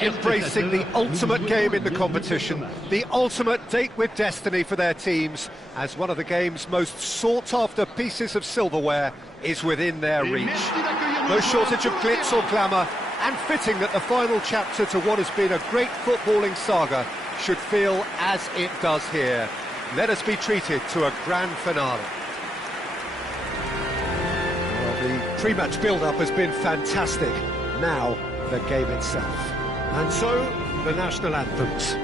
embracing the ultimate game in the competition, the ultimate date with destiny for their teams, as one of the game's most sought-after pieces of silverware is within their reach. No shortage of glitz or glamour, and fitting that the final chapter to what has been a great footballing saga should feel as it does here. Let us be treated to a grand finale. Well, the pre-match build-up has been fantastic. Now, the game itself. And so, the national anthems.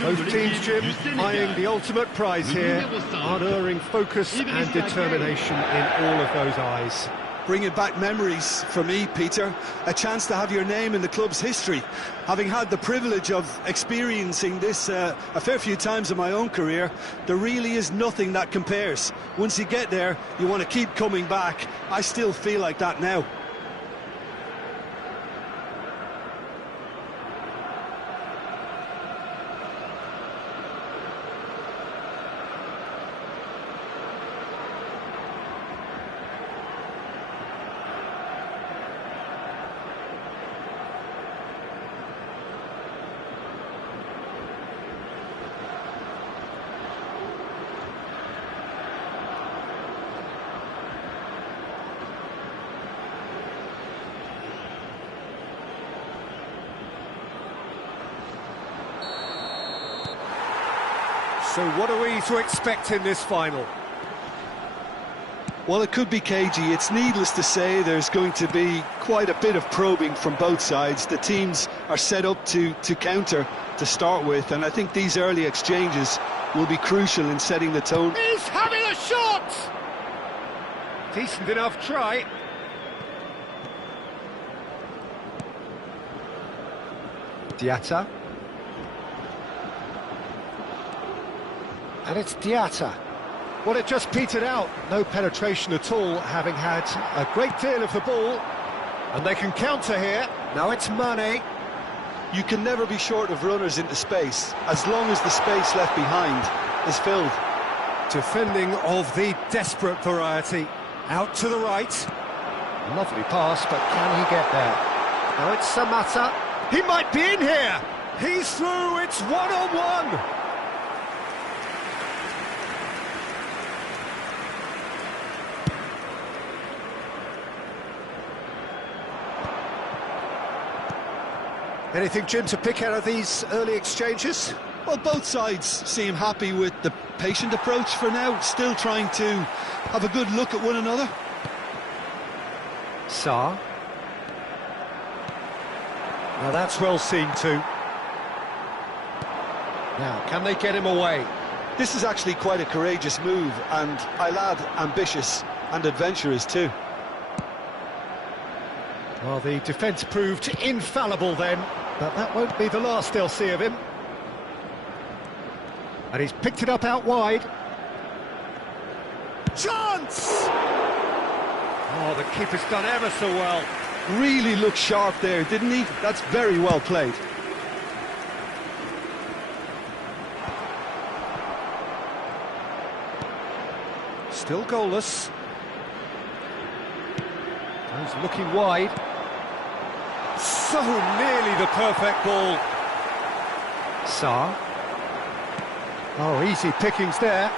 Both teams, Jim, eyeing the ultimate prize here, unerring focus and determination in all of those eyes. Bringing back memories for me, Peter, a chance to have your name in the club's history. Having had the privilege of experiencing this a fair few times in my own career, there really is nothing that compares. Once you get there, you want to keep coming back. I still feel like that now. So what are we to expect in this final? Well, it could be cagey. It's needless to say there's going to be quite a bit of probing from both sides. The teams are set up to counter to start with, and I think these early exchanges will be crucial in setting the tone. He's having a shot! Decent enough try. Diatta. And it's Diatta. Well, it just petered out. No penetration at all, having had a great deal of the ball. And they can counter here. Now it's Mane. You can never be short of runners into space, as long as the space left behind is filled. Defending of the desperate variety. Out to the right. Lovely pass, but can he get there? Now it's Samatta. He might be in here. He's through. It's one-on-one. Anything, Jim, to pick out of these early exchanges? Well, both sides seem happy with the patient approach for now, still trying to have a good look at one another. Sarr. Now that's well seen too. Now, can they get him away? This is actually quite a courageous move, and I lad ambitious and adventurous too. Well, the defence proved infallible then, but that won't be the last they'll see of him. And he's picked it up out wide. Chance! Oh, the keeper's done ever so well. Really looked sharp there, didn't he? That's very well played. Still goalless. He's looking wide. So nearly the perfect ball. Sarr. Oh, easy pickings there.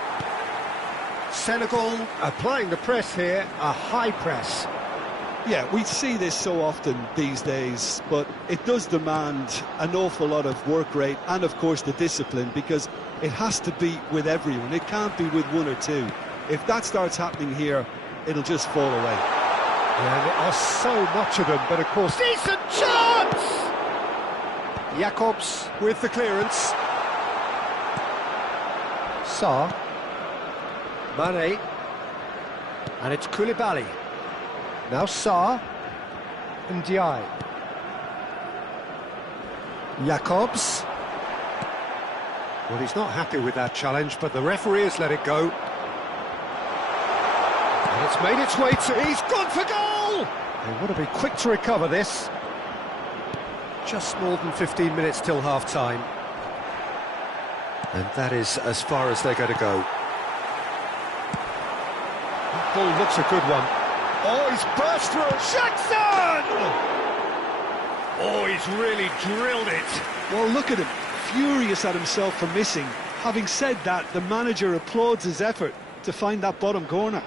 Senegal applying the press here, a high press. Yeah, we see this so often these days, but it does demand an awful lot of work rate and, of course, the discipline, because it has to be with everyone. It can't be with one or two. If that starts happening here, it'll just fall away. Yeah, there are so much of them, but of course... Decent chance! Jakobs with the clearance. Sarr. Mane. And it's Koulibaly. Now Sarr. Ndiaye. Jacobs. Well, he's not happy with that challenge, but the referee has let it go. And it's made its way to... He's gone for goal! They want to be quick to recover this. Just more than 15 minutes till half-time. And that is as far as they're going to go. That ball looks a good one. Oh, he's burst through. Jackson! Oh, he's really drilled it. Well, look at him, furious at himself for missing. Having said that, the manager applauds his effort to find that bottom corner.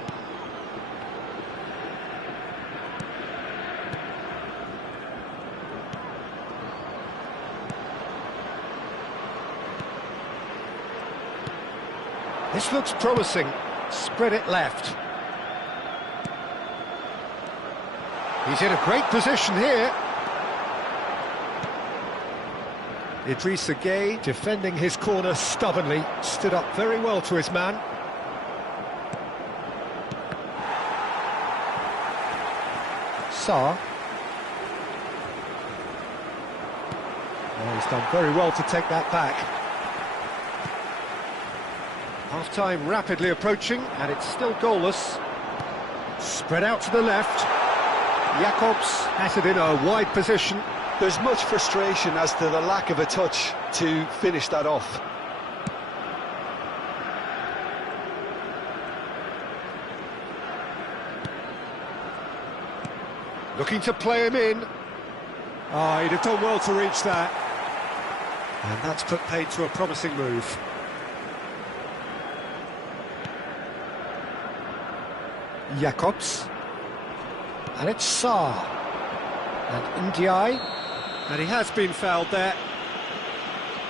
This looks promising. Spread it left. He's in a great position here. Idrissa Gueye, defending his corner stubbornly, stood up very well to his man. Sarr. Oh, he's done very well to take that back. Half-time rapidly approaching, and it's still goalless. Spread out to the left. Jacobs has it in a wide position. There's much frustration as to the lack of a touch to finish that off. Looking to play him in. Oh, he'd have done well to reach that. And that's put paid to a promising move. Jacobs. And it's Sarr. And Ndiaye. And he has been fouled there.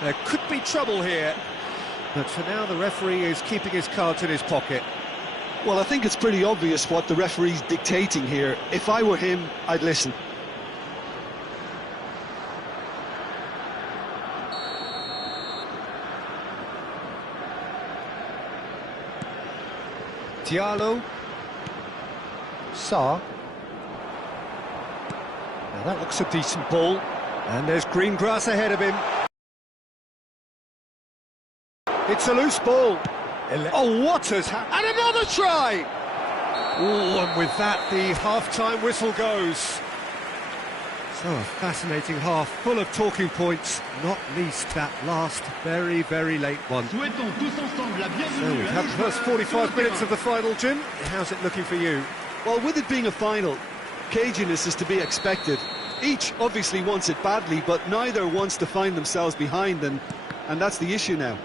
There could be trouble here. But for now, the referee is keeping his cards in his pocket. Well, I think it's pretty obvious what the referee's dictating here. If I were him, I'd listen. Diallo. Sarr. Now that looks a decent ball. And there's green grass ahead of him. It's a loose ball. Oh, what has happened? And another try! Oh, and with that, the half-time whistle goes. So a fascinating half, full of talking points, not least that last very, very late one. So we've had the first 45 minutes of the final, Jim. How's it looking for you? Well, with it being a final, caginess is to be expected. Each obviously wants it badly, but neither wants to find themselves behind, and that's the issue now.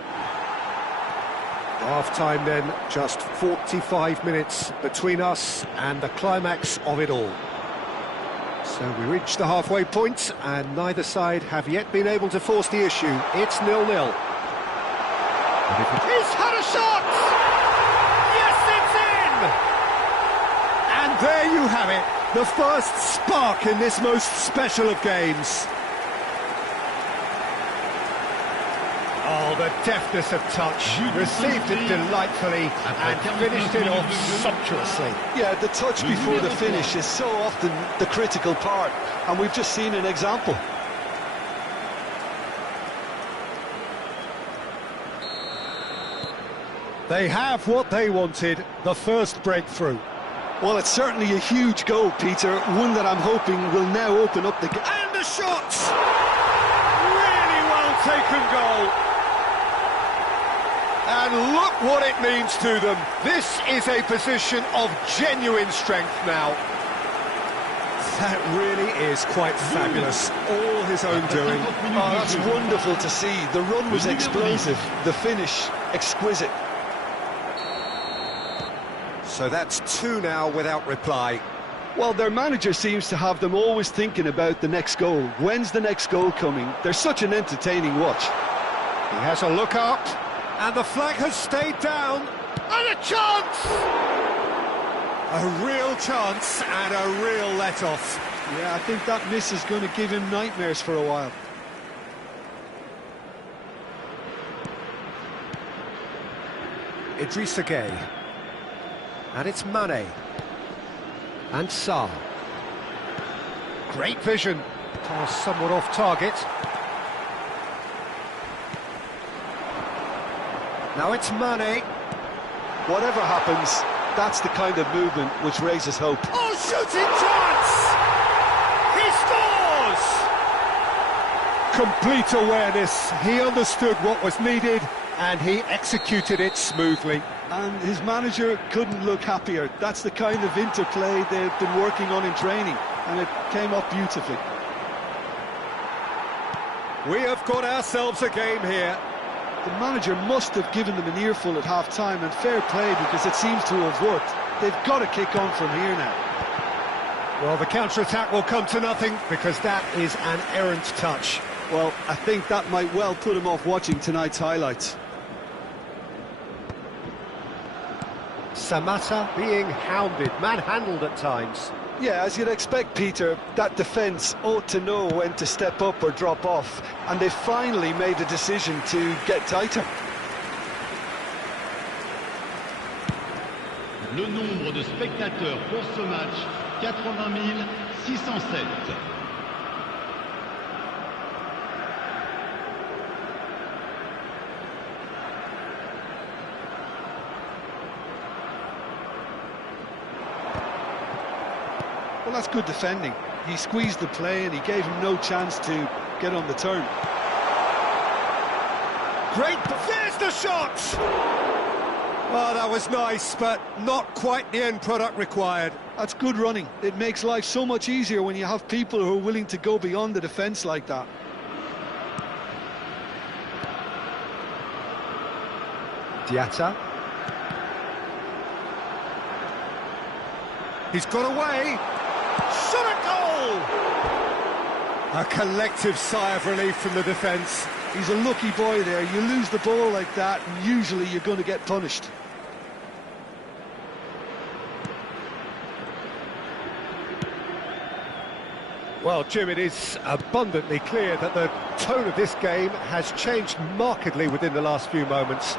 Half-time then, just 45 minutes between us and the climax of it all. So we reach the halfway point, and neither side have yet been able to force the issue. It's 0-0. He's had a shot! Yes, it's in! And there you have it, the first spark in this most special of games. Oh, the deftness of touch, received it delightfully and finished it off sumptuously. Yeah, the touch before the finish is so often the critical part, and we've just seen an example. They have what they wanted, the first breakthrough. Well, it's certainly a huge goal, Peter, one that I'm hoping will now open up the... And the shot! Really well taken goal. And look what it means to them. This is a position of genuine strength now. That really is quite fabulous. All his own doing. Oh, that's wonderful to see. The run was explosive, the finish exquisite. So that's 2 now without reply. Well, their manager seems to have them always thinking about the next goal. When's the next goal coming? They're such an entertaining watch. He has a look up. And the flag has stayed down, and a chance! A real chance and a real let-off. Yeah, I think that miss is going to give him nightmares for a while. Idrissa Gueye. And it's Mane. And Sarr. Great vision. Pass somewhat off target. Now it's Mane. Whatever happens, that's the kind of movement which raises hope. Oh, shooting chance! He scores! Complete awareness. He understood what was needed and he executed it smoothly. And his manager couldn't look happier. That's the kind of interplay they've been working on in training, and it came up beautifully. We have got ourselves a game here. The manager must have given them an earful at half-time, and fair play, because it seems to have worked. They've got to kick on from here now. Well, the counter-attack will come to nothing, because that is an errant touch. Well, I think that might well put him off watching tonight's highlights. Samatta being hounded, manhandled at times. Yeah, as you'd expect, Peter, that defence ought to know when to step up or drop off, and they finally made a decision to get tighter. Le nombre de spectateurs pour ce match, 80 607. Well, that's good defending. He squeezed the play and he gave him no chance to get on the turn. Great, there's the shot! Oh, that was nice, but not quite the end product required. That's good running. It makes life so much easier when you have people who are willing to go beyond the defence like that. Diatta. He's got away. Shot a goal! A collective sigh of relief from the defence. He's a lucky boy there. You lose the ball like that, and usually you're going to get punished. Well, Jim, it is abundantly clear that the tone of this game has changed markedly within the last few moments.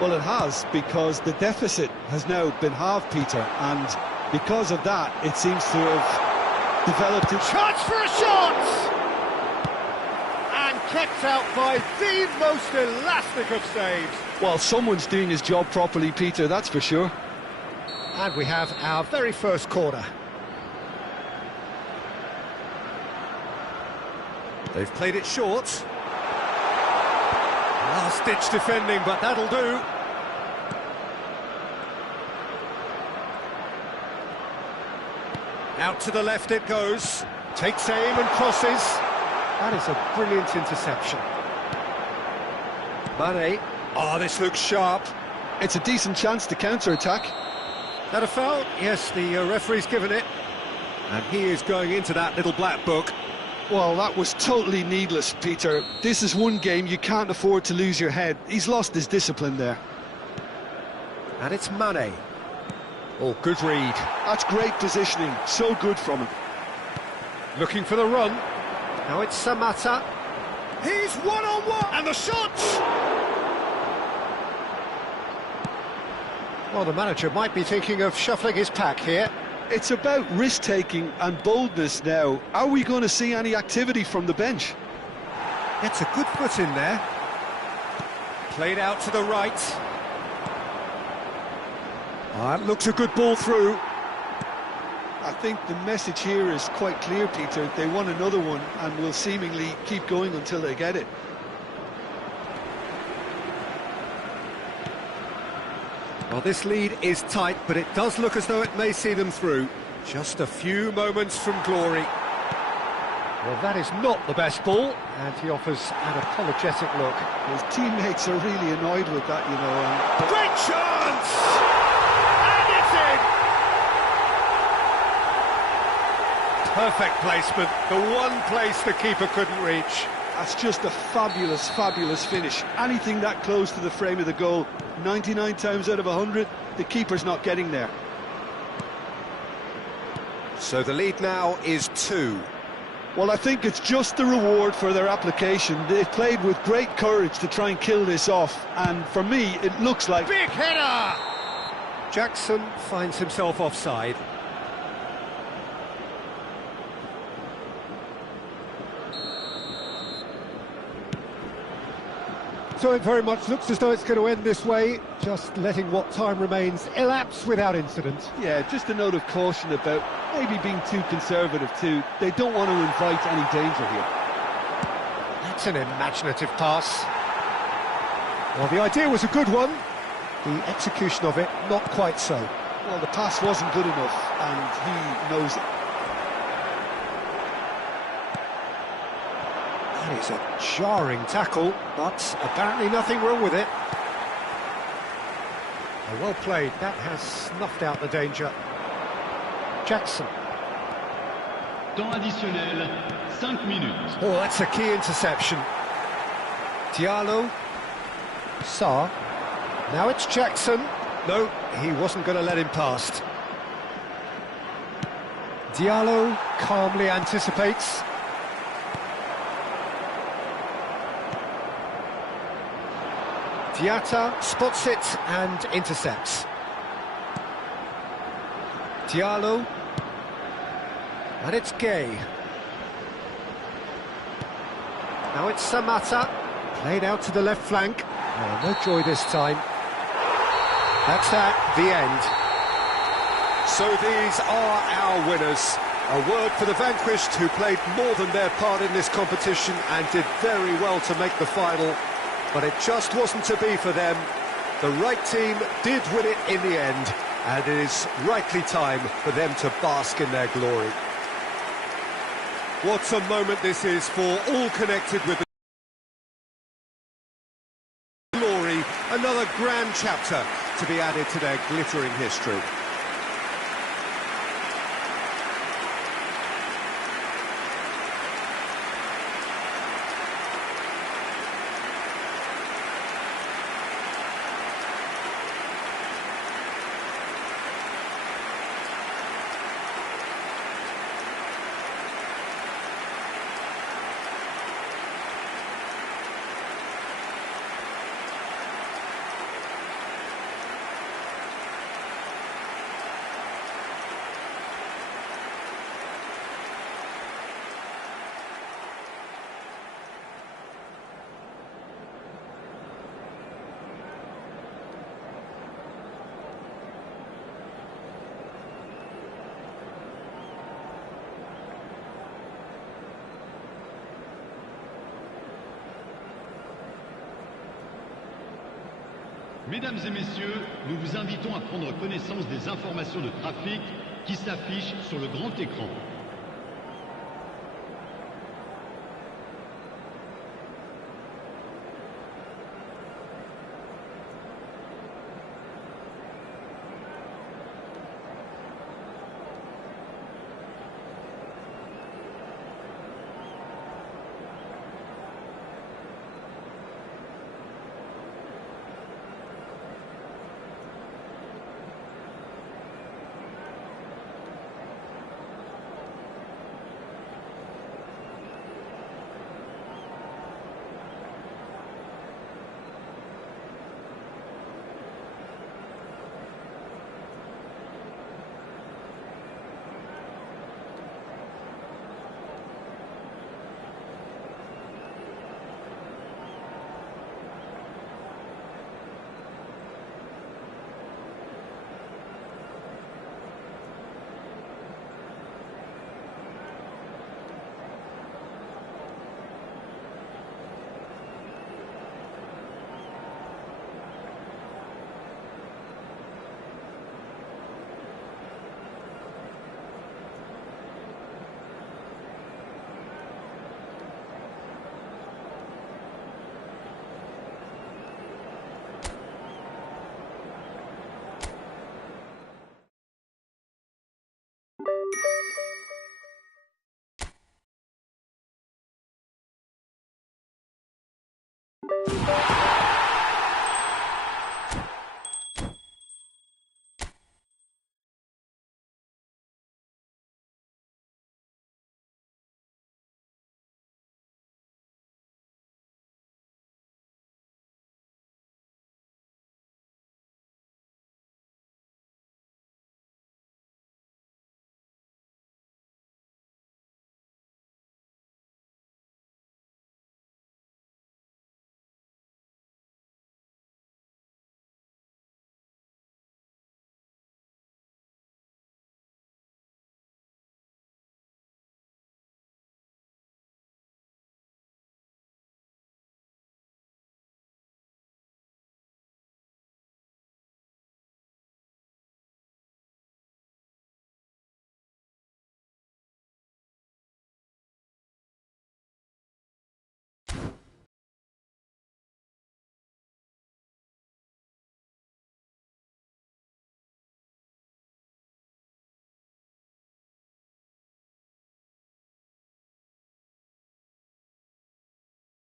Well, it has, because the deficit has now been halved, Peter, and because of that, it seems to have developed a chance for a shot! And kept out by the most elastic of saves. Well, someone's doing his job properly, Peter, that's for sure. And we have our very first corner. They've played it short. Last-ditch defending, but that'll do. Out to the left it goes. Takes aim and crosses. That is a brilliant interception. Mane. Oh, this looks sharp. It's a decent chance to counter-attack. That a foul? Yes, the referee's given it. And he is going into that little black book. Well, that was totally needless, Peter. This is one game you can't afford to lose your head. He's lost his discipline there. And it's Mane. Oh, good read. That's great positioning. So good from him. Looking for the run. Now it's Samatta. He's one-on-one! And the shot! Well, the manager might be thinking of shuffling his pack here. It's about risk-taking and boldness now. Are we going to see any activity from the bench? Gets a good foot in there. Played out to the right. That looks a good ball through. I think the message here is quite clear, Peter. They want another one and will seemingly keep going until they get it. Well, this lead is tight, but it does look as though it may see them through. Just a few moments from glory. Well, that is not the best ball, and he offers an apologetic look. His teammates are really annoyed with that, you know. Great chance! And it's in! Perfect placement, the one place the keeper couldn't reach. That's just a fabulous, fabulous finish. Anything that close to the frame of the goal, 99 times out of 100, the keeper's not getting there. So the lead now is 2. Well, I think it's just the reward for their application. They've played with great courage to try and kill this off, and for me, it looks like... Big header! Jackson finds himself offside. it very much looks as though it's going to end this way, just letting what time remains elapse without incident. Yeah, just a note of caution about maybe being too conservative too. They don't want to invite any danger here. That's an imaginative pass. Well, the idea was a good one. The execution of it, not quite so. Well, the pass wasn't good enough, and he knows it. That is a jarring tackle, but apparently nothing wrong with it. Oh, well played, that has snuffed out the danger. Jackson. Temps additionnel, 5 minutes. Oh, that's a key interception. Diallo. Sarr. Now it's Jackson. No, he wasn't going to let him past. Diallo calmly anticipates. Diatta spots it and intercepts. Diallo. And it's Gay. Now it's Samatta. Played out to the left flank. Oh, no joy this time. That's that, the end. So these are our winners. A word for the vanquished who played more than their part in this competition and did very well to make the final. But it just wasn't to be for them. The right team did win it in the end, and it is rightly time for them to bask in their glory. What a moment this is for all connected with the glory. Another grand chapter to be added to their glittering history. Mesdames et messieurs, nous vous invitons à prendre connaissance des informations de trafic qui s'affichent sur le grand écran.